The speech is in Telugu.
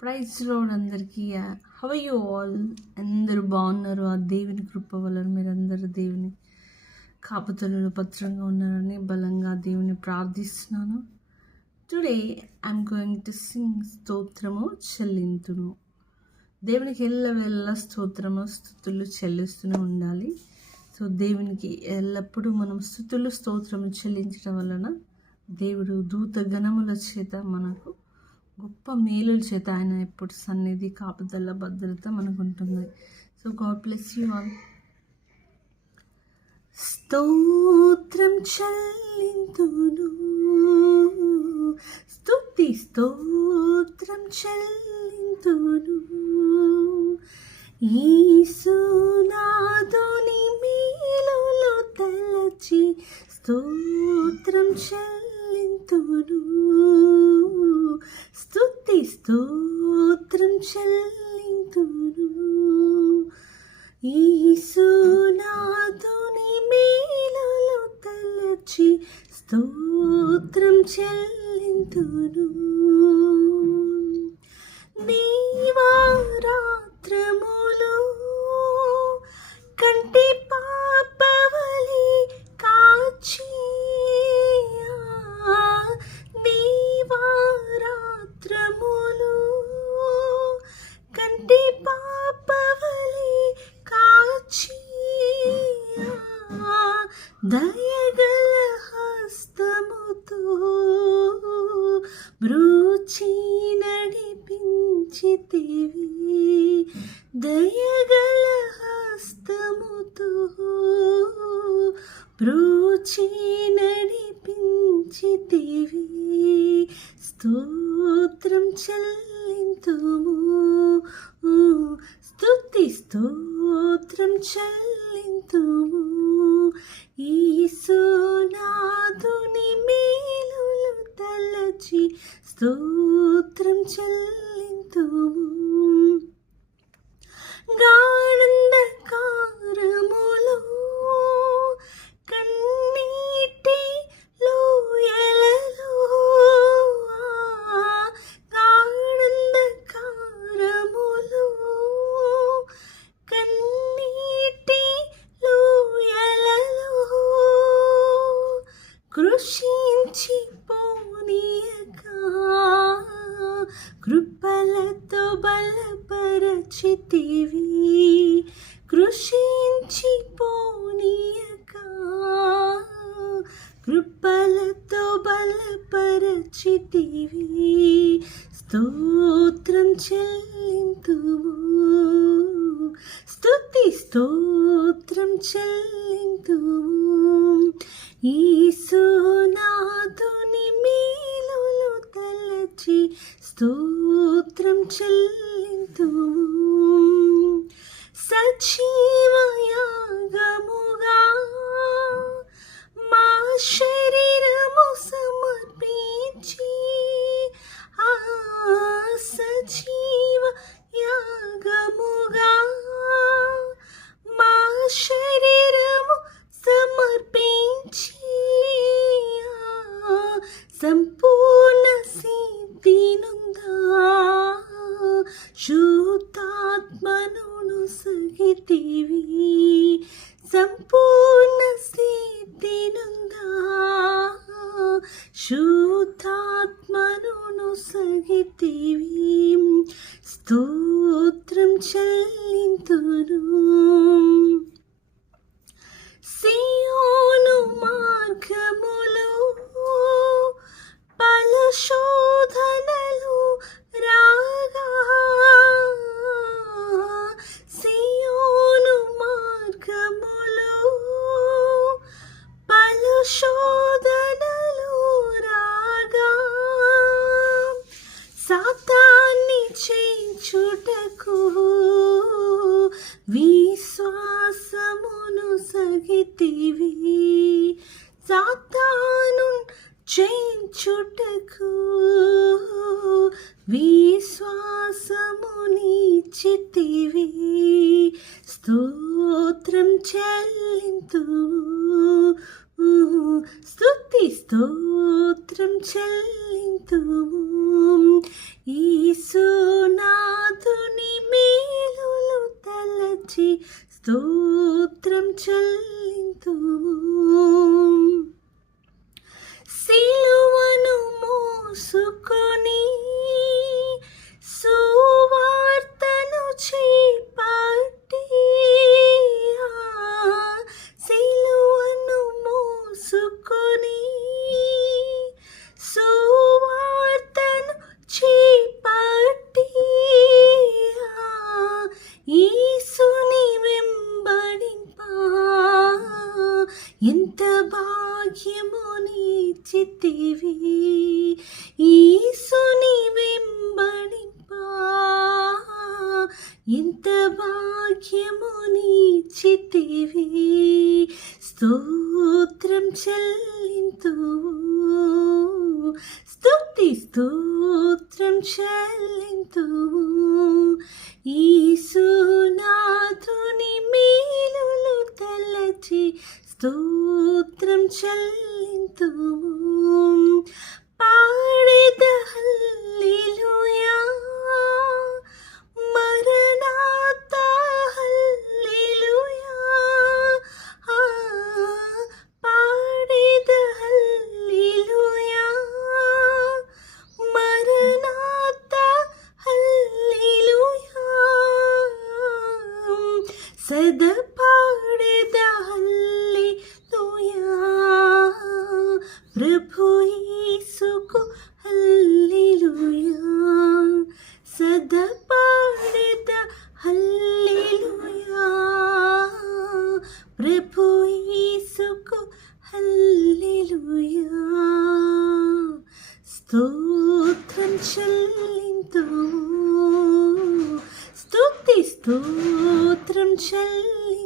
ప్రైజ్ లార్డ్ అందరికీ. How are you all? అందరూ బాగున్నారు? ఆ దేవుని కృప వలన మీరందరూ దేవుని కాపుదలలో భద్రంగా ఉన్నారని బలంగా దేవుని ప్రార్థిస్తున్నాను. Today I'm going to sing స్తోత్రము చెల్లింతును. దేవునికి ఎల్లవేళ స్తోత్రము స్తుతులు చెల్లిస్తూనే ఉండాలి. సో దేవునికి ఎల్లప్పుడూ మనం స్తుతులు స్తోత్రము చెల్లించడం వలన దేవుడు దూత గణముల చేత మనకు గొప్ప మేలుల చేత ఆయన ఎప్పుడు సన్నిధి కాపుదల భద్రత మనకు ఉంటుంది. So God bless you all. స్తోత్రం చెల్లింతును, స్తుతి స్తోత్రం చెల్లింతును, యేసునాథుని మేలులు తలచి స్తోత్రం చెల్లింతును, స్తుతి స్తోత్రం చెల్లింతును, యేసునాథుని మేలులు తలచి స్తోత్రం చెల్లింతును. దీవారాత్రములు కంటి పాపవలే కాచి, దీవారాత్రములు కంటి పాపవలే కాచి, దయగల హస్తముతో బ్రూచి నడిపించితివి, దయగల హస్తముతో బ్రూచి నడిపించితివి, స్తోత్రం చెల్లింతుము, స్తుతి స్తోత్రం చెల్లింతుము, యేసునాథుని మేలులు తలచి స్తోత్రం చెల్లింతుము. గాఢంధకారములో కన్నీటి లోయలలో, గాఢంధకారములో కన్నీటి లోయలలో కృషించిపోనీయక కృపలతో బలపరచితివి, కృషించిపోనీయక కృపలతో బలపరచితివి, స్తోత్రం చెల్లింతువు, స్తుతి స్తోత్రం చెల్లింతువు, యేసునాథుని మేలులు తలచి స్తోత్రం చెల్లింతువు. సజీవయాగముగా మా శరీరము సమర్పించి, సజీవ యాగముగా మా శరీరము సమర్పించి, సంపూర్ణ సిద్ధినుందా శుద్ధాత్మను సగితివి, సంపూర్ణ సిద్ధినుందా శుద్ధాత్మను సగితివి, స్తోత్రం చెల్లింతును. సియోను మార్గములో పల శోధనలు రాగా, సియోను మార్గములో పల శోధనలు రాగా, సాతాన్ని చేయుటకు విశ్వాసమును సగితివి, సాతాను చేయుటకు విశ్వాసమునిచ్చితివి, స్తోత్రం చెల్లింతువు, స్తుతి స్తోత్రం చెల్లింతువు, యేసు స్తోత్రం చెల్లింతుము. సిలువను మోసుకొని సువార్తను చేపట్టి, సిలువను మోసుకొని సువార్తను చేపట్టి, యేసుని వెంబడింప ఎంత భాగ్యము నీచితివి. యేసుని వెంబడింప ఎంత భాగ్యము నీచితివి. స్తోత్రం చెల్లింతువు, స్తోత్రం చెల్లింతువు. యేసునాథుని మేలులు తలచి స్తోత్రం చెల్లింతుము. పాడెద హల్లెలూయా, మరణాత హల్లెలూయా, పాడెద హల్లెలూయా, మరణాత హల్లెలూయా, సదా పాడెద హల్లెలూయా, ప్రభు యేసుకు హల్లెలూయా, సదా పాడెద హల్లెలూయా, ప్రభు యేసుకు హల్లెలూయా. స్తోత్రం చెల్లింతుము, స్తోత్రం చెల్లింతుము.